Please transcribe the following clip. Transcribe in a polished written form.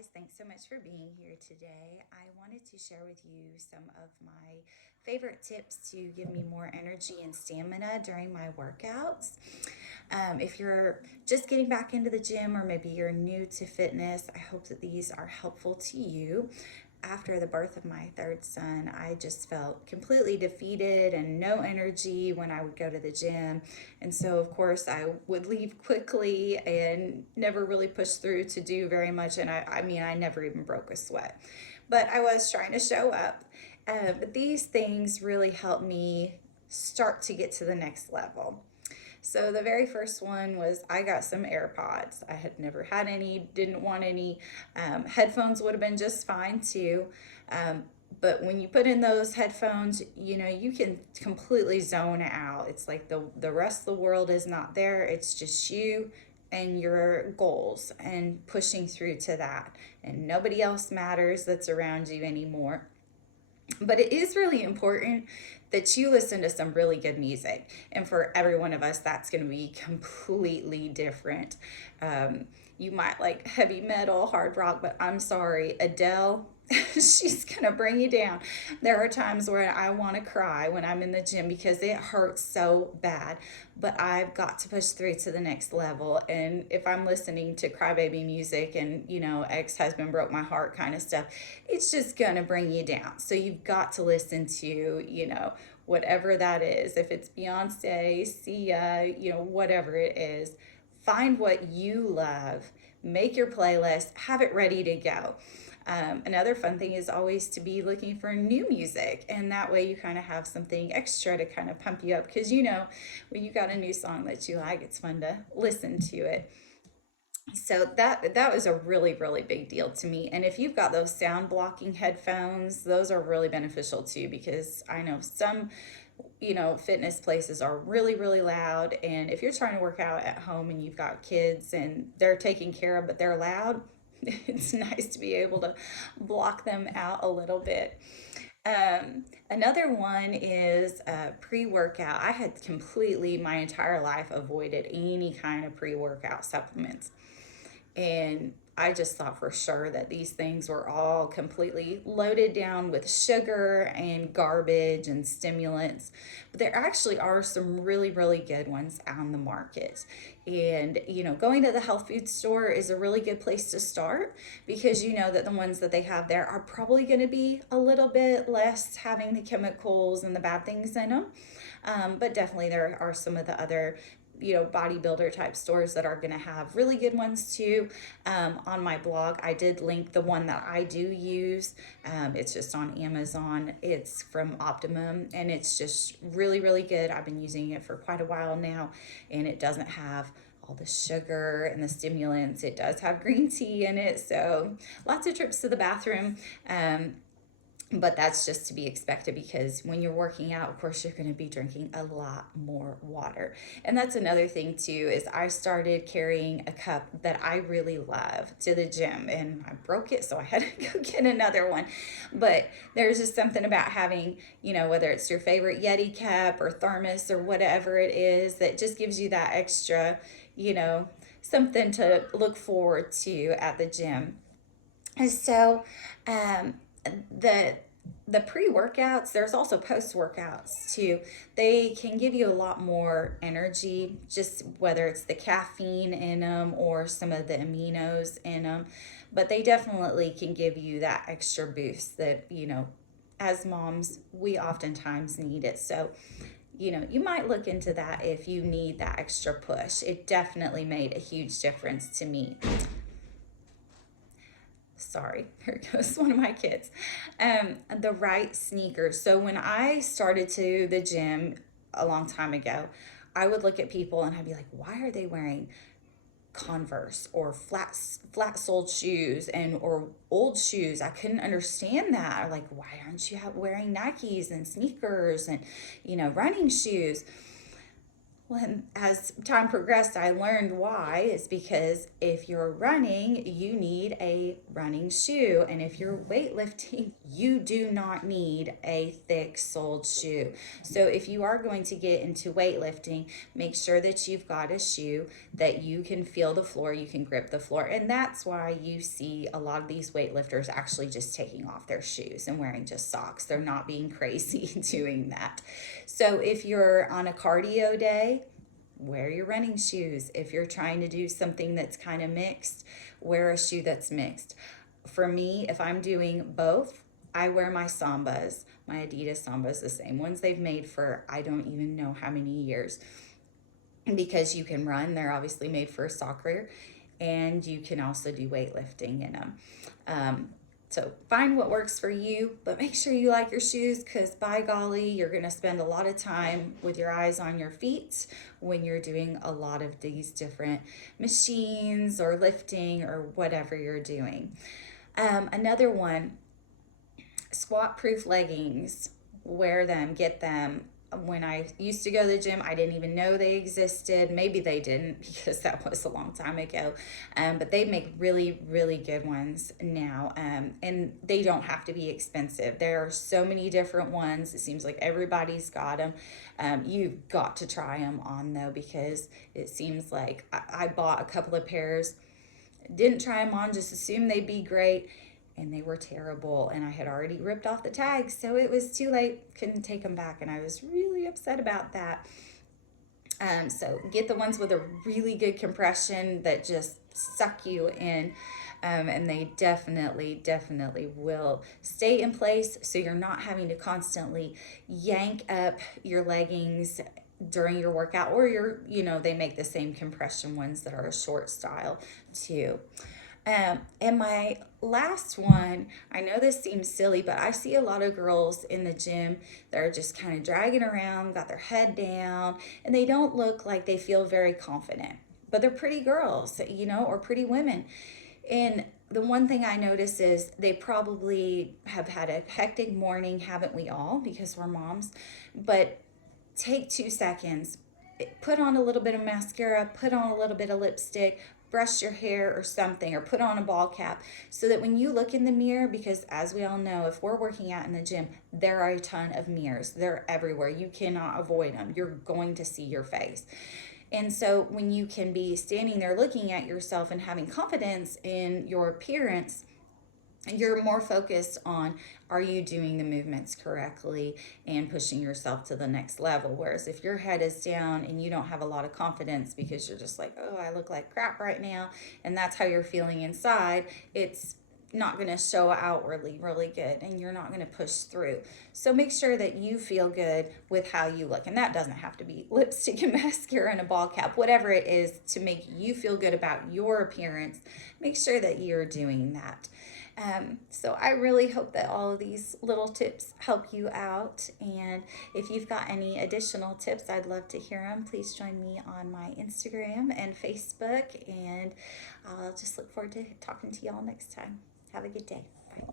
guys. Thanks so much for being here today. I wanted to share with you some of my favorite tips to give me more energy and stamina during my workouts. If you're just getting back into the gym or maybe you're new to fitness, I hope that these are helpful to you. After the birth of my third son, I just felt completely defeated and no energy when I would go to the gym. And so, of course, I would leave quickly and never really push through to do very much. And I never even broke a sweat. But I was trying to show up. But these things really helped me start to get to the next level. So the very first one was I got some AirPods. I had never had any, didn't want any. Headphones would have been just fine too. Um, but when you put in those headphones, you can completely zone out. It's like the rest of the world is not there. It's just you and your goals and pushing through to that. And nobody else matters that's around you anymore. But it is really important that you listen to some really good music. And for every one of us, that's going to be completely different. You might like heavy metal, hard rock, but I'm sorry, Adele, she's going to bring you down. There are times where I want to cry when I'm in the gym because it hurts so bad, but I've got to push through to the next level. And if I'm listening to crybaby music and, ex-husband broke my heart kind of stuff, it's just going to bring you down. So you've got to listen to, whatever that is. If it's Beyonce, Sia, whatever it is, find what you love, make your playlist, have it ready to go. Another fun thing is always to be looking for new music, and that way you kind of have something extra to kind of pump you up, because when you got a new song that you like, it's fun to listen to it. So that was a really really big deal to me. And if you've got those sound blocking headphones, those are really beneficial too, because I know some fitness places are really really loud, and if you're trying to work out at home and you've got kids and they're taken care of but they're loud, it's nice to be able to block them out a little bit. Another one is pre-workout. I had completely my entire life avoided any kind of pre-workout supplements, and I just thought for sure that these things were all completely loaded down with sugar and garbage and stimulants. But there actually are some really, really good ones on the market. And, going to the health food store is a really good place to start, because you know that the ones that they have there are probably going to be a little bit less having the chemicals and the bad things in them. But definitely there are some of the other bodybuilder type stores that are going to have really good ones too. On my blog, I did link the one that I do use. It's just on Amazon. It's from Optimum, and it's just really really good. I've been using it for quite a while now, and it doesn't have all the sugar and the stimulants. It does have green tea in it, so lots of trips to the bathroom. But that's just to be expected, because when you're working out, of course, you're going to be drinking a lot more water. And that's another thing too, is I started carrying a cup that I really love to the gym, and I broke it, so I had to go get another one. But there's just something about having, whether it's your favorite Yeti cup or thermos or whatever it is, that just gives you that extra, something to look forward to at the gym. And so, the the pre-workouts, there's also post-workouts too. They can give you a lot more energy, just whether it's the caffeine in them or some of the aminos in them. But they definitely can give you that extra boost that, as moms, we oftentimes need it. So you might look into that if you need that extra push. It definitely made a huge difference to me. Sorry, here goes one of my kids. The right sneakers. So when I started to the gym a long time ago, I would look at people and I'd be like, why are they wearing Converse or flat soled shoes and or old shoes? I couldn't understand that. Or like, why aren't you wearing Nikes and sneakers and running shoes? Well, and as time progressed, I learned why. It's because if you're running, you need a a running shoe. And if you're weightlifting, you do not need a thick soled shoe. So if you are going to get into weightlifting, make sure that you've got a shoe that you can feel the floor, you can grip the floor. And that's why you see a lot of these weightlifters actually just taking off their shoes and wearing just socks. They're not being crazy doing that. So if you're on a cardio day, wear your running shoes. If you're trying to do something that's kind of mixed, wear a shoe that's mixed. For me, if I'm doing both, I wear my Sambas, my Adidas Sambas, the same ones they've made for I don't even know how many years. Because you can run, they're obviously made for soccer, and you can also do weightlifting in them. So find what works for you, but make sure you like your shoes, because by golly, you're going to spend a lot of time with your eyes on your feet when you're doing a lot of these different machines or lifting or whatever you're doing. Another one, squat proof leggings. Wear them, get them. When I used to go to the gym, I didn't even know they existed. Maybe they didn't, because that was a long time ago. But they make really, really good ones now. And they don't have to be expensive. There are so many different ones. It seems like everybody's got them. You've got to try them on though, because it seems like I bought a couple of pairs, didn't try them on, just assumed they'd be great, and they were terrible, and I had already ripped off the tags, so it was too late, couldn't take them back, and I was really upset about that. So get the ones with a really good compression that just suck you in, and they definitely will stay in place, so you're not having to constantly yank up your leggings during your workout, or they make the same compression ones that are a short style too. And my last one, I know this seems silly, but I see a lot of girls in the gym that are just kind of dragging around, got their head down, and they don't look like they feel very confident. But they're pretty girls, or pretty women. And the one thing I notice is they probably have had a hectic morning, haven't we all? Because we're moms. But take 2 seconds, put on a little bit of mascara, put on a little bit of lipstick, brush your hair or something, or put on a ball cap, so that when you look in the mirror, because as we all know, if we're working out in the gym, there are a ton of mirrors. They're everywhere. You cannot avoid them. You're going to see your face. And so when you can be standing there looking at yourself and having confidence in your appearance, you're more focused on, are you doing the movements correctly and pushing yourself to the next level? Whereas if your head is down and you don't have a lot of confidence because you're just like, oh, I look like crap right now, and that's how you're feeling inside, it's not going to show outwardly really good, and you're not going to push through. So make sure that you feel good with how you look, and that doesn't have to be lipstick and mascara and a ball cap, whatever it is to make you feel good about your appearance. Make sure that you're doing that. So I really hope that all of these little tips help you out. And if you've got any additional tips, I'd love to hear them. Please join me on my Instagram and Facebook. And I'll just look forward to talking to y'all next time. Have a good day. Bye.